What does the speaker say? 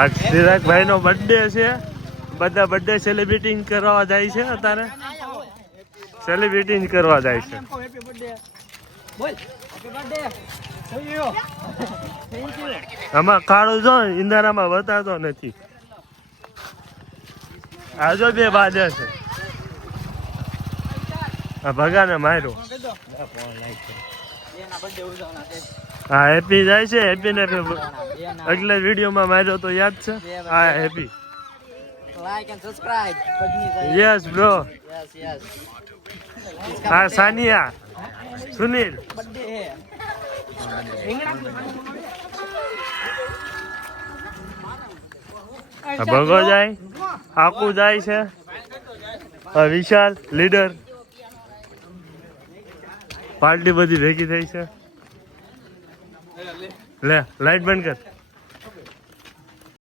આજ ચિરાગભાઈ નો બર્થડે છે, બધા બર્થડે સેલિબ્રેટિંગ કરવા જાય છે. અત્યારે સેલિબ્રેટિંગ કરવા જાય છે. આમાં કાળું જો ઇન્દારામાં બતાતો નથી. આજો બે બાજે છે. આ ભગાને માર્યો. હા હેપી જાય છે. હેપી ને અગલે વિડીયોમાં માર્યો તો યાદ છે. હા happy. Like and subscribe. Yes bro. Yes. હા સાનિયા સુનિલ. ભગો જાય, આકુ જાય છે. વિશાલ લીડર. પાર્ટી બધી ભેગી થઈ છે. લે લાઈટ બંધ કર.